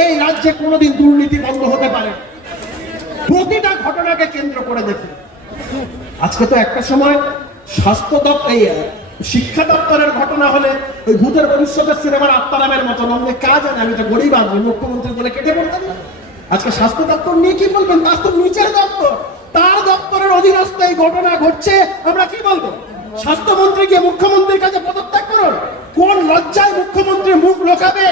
এই রাজ্যে কোনোদিন দুর্নীতি বন্ধ হতে পারে। প্রতিটা ঘটনাকে কেন্দ্র করে দেখুন। আজকে তো একটা সময় স্বাস্থ্য দপ্তর, শিক্ষা দপ্তরের ঘটনা হলে ওই ভূতের ভবিষ্যতের সিনেমার আত্মারামের মতন অনেক কাজ আছে, আমি তো গরিব আদমি, মুখ্যমন্ত্রী বলে কেটে পড়তেন না। আজকে স্বাস্থ্য দপ্তর নিয়ে কি বলবেন? তার তো নিচের দপ্তর, তার দপ্তরের অধীনস্থ এই ঘটনা ঘটছে, আমরা কি বলবো? স্বাস্থ্যমন্ত্রীকে মুখ্যমন্ত্রীর কাছে পদত্যাগ করুন। কোন লজ্জায় মুখ্যমন্ত্রী মুখ লোকাবে?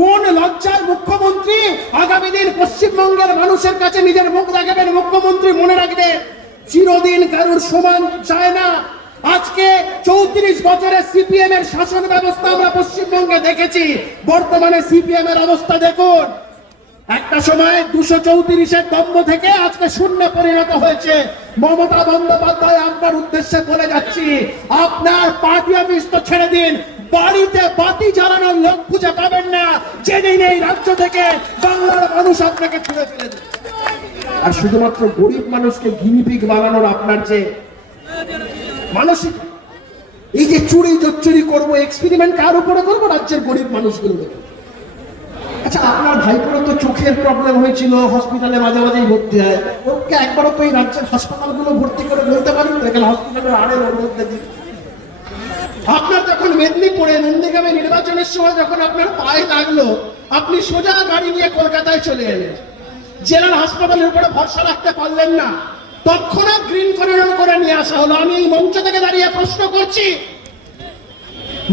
কোন লজ্জায় মুখ্যমন্ত্রী আগামী দিন পশ্চিমবঙ্গের মানুষের কাছে নিজের মুখ দেখাবেন? মুখ্যমন্ত্রী মনে রাখবে, চিরদিন কারুর সমান চায় না। আজকে 34 বছরের সিপিএম এর শাসন ব্যবস্থা আমরা পশ্চিমবঙ্গে দেখেছি, বর্তমানে সিপিএম এর অবস্থা দেখুন। একটা সময় 234-এর দম্ভ থেকে আজকে শূন্য পরিণত হয়েছে। মমতা বন্দ্যোপাধ্যায়, আপনার উদ্দেশ্যে বলে যাচ্ছি, আপনার পার্টি অফিস তো ছেড়ে দিন, বাড়িতে বাতি জ্বালানোর লোক খুঁজে পাবেন না। জেনে নেই রাজ্য থেকে বাংলার মানুষ আপনাকে ছুঁড়ে ফেলে দেবে। আর শুধুমাত্র গরিব মানুষকে গিনিপিগ বানানোর আপনার যে মানসিক, এই যে চুরি জচ্চুরি করবো, এক্সপেরিমেন্ট কার উপরে করবো? রাজ্যের গরিব মানুষগুলো। আচ্ছা, আপনার ভাইপোর তো চোখের প্রবলেম হয়েছিল, হসপিটালে মাঝে মাঝেই ভর্তি হয়, ওকে একবারও তো এই রাজ্যের হাসপাতালগুলো ভর্তি করে বলতে পারেন এখানে হসপিটালের আড়ের অনুরোধ দিন। আপনার যখন মেদিনীপুরে নন্দীগ্রামে নির্বাচনের সময় যখন আপনার পায়ে লাগলো, আপনি সোজা গাড়ি নিয়ে কলকাতায় চলে এলেন। জেলার হাসপাতালের উপরে ভরসা রাখতে পারলেন না, তৎক্ষণাৎ গ্রিন করিডোর করে নিয়ে আসা হলো। আমি এই মঞ্চ থেকে দাঁড়িয়ে প্রশ্ন করছি,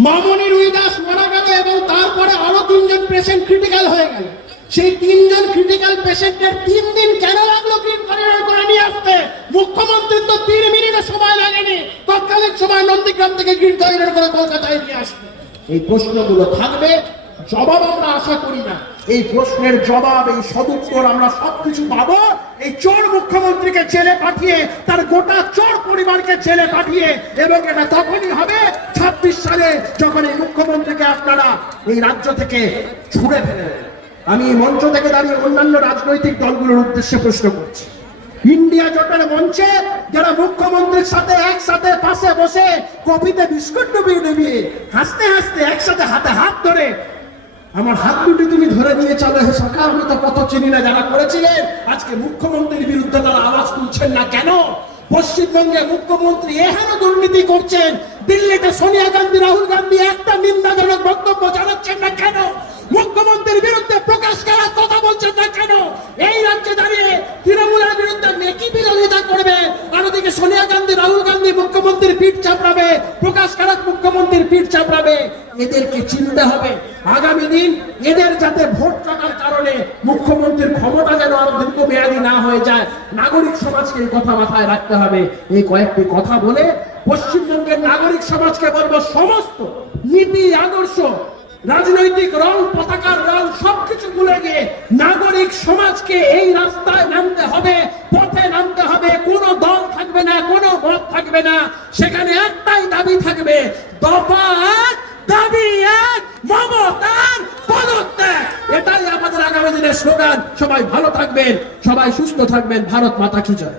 মামনি রুইদাস মারা গেল এবং তারপরে আরো 3 জন পেশেন্ট ক্রিটিক্যাল হয়ে গেল। সেই 3 জন ক্রিটিক্যাল পেশেন্টের 3 দিন কেন লাগলো গ্রিন করিডোর করে নিয়ে আসতে? মুখ্যমন্ত্রীর তো 3 মিনিটে সময় লাগেনি, তৎকালীন সময় নন্দীগ্রাম থেকে গ্রিন করিডোর করে কলকাতায় নিয়ে আসতে। এই প্রশ্নগুলো থাকবে, জবাব আমরা আশা করি না। এই প্রশ্নের জবাব, এই সদুত্তর আমরা সবকিছু পাবো এই চোর মুখ্যমন্ত্রীকে জেলে পাঠিয়ে, তার গোটা চোর পরিবারকে জেলে পাঠিয়ে। এবং এটা তখনই হবে 26 সালে, যখন এই মুখ্যমন্ত্রীকে আপনারা এই রাজ্য থেকে ছুড়ে ফেলে দেবেন। আমি এই মঞ্চ থেকে দাঁড়িয়ে অন্যান্য রাজনৈতিক দলগুলোর উদ্দেশ্যে প্রশ্ন করছি, ইন্ডিয়া জোটের মঞ্চে যারা মুখ্যমন্ত্রীর সাথে একসাথে পাশে বসে কফিতে বিস্কুট ডুবিয়ে হাসতে হাসতে একসাথে হাতে হাত ধরে, আমার হাত দুটি তুমি ধরে নিয়ে চলো হে সরকার, আমি তো কত চিনি না, যারা করেছিলেন, আজকে মুখ্যমন্ত্রীর বিরুদ্ধে তারা আওয়াজ তুলছেন না কেন? পশ্চিমবঙ্গে মুখ্যমন্ত্রী এহেন দুর্নীতি করছেন, দিল্লিতে সোনিয়া গান্ধী, রাহুল গান্ধী একটা নিন্দাজনক বক্তব্য জানাচ্ছেন না কেন? মুখ্যমন্ত্রীর বিরুদ্ধে প্রকাশ করার কথা বলছেন না কেন? এই রাজ্যে দাঁড়িয়ে তৃণমূলের বিরুদ্ধে মেকি বিরোধিতা করবে, আর ওদিকে সোনিয়া গান্ধী, রাহুল গান্ধী মুখ্যমন্ত্রীর পিঠ চাপড়াবে, প্রকাশ করার মুখ্যমন্ত্রীর পিঠ চাপড়াবে। এদেরকে চিনতে হবে, আগামী দিন এদের যাতে ভোট টাকার কারণে মুখ্যমন্ত্রীর ক্ষমতা যেন আরো দীর্ঘমেয়াদী না হয়ে যায়, নাগরিক সমাজকে এই কথা মাথায় রাখতে হবে। এই কয়েকটি কথা বলে পশ্চিমবঙ্গের নাগরিক সমাজকে বলবো, সমস্ত নীতি, আদর্শ, রাজনৈতিক রং, পতাকার রং সবকিছু ভুলে গিয়ে নাগরিক সমাজকে এই রাস্তায় নামতে হবে, পথে নামতে হবে। কোনো দল থাকবে না, কোনো মত থাকবে না, সেখানে একটাই দাবি থাকবে, দফা 1, দাবি 1, মমতার পদত্যাগ। এটাই আমাদের আগামী দিনের স্লোগান। সবাই ভালো থাকবেন, সবাই সুস্থ থাকবেন। ভারত মাতা কি জয়।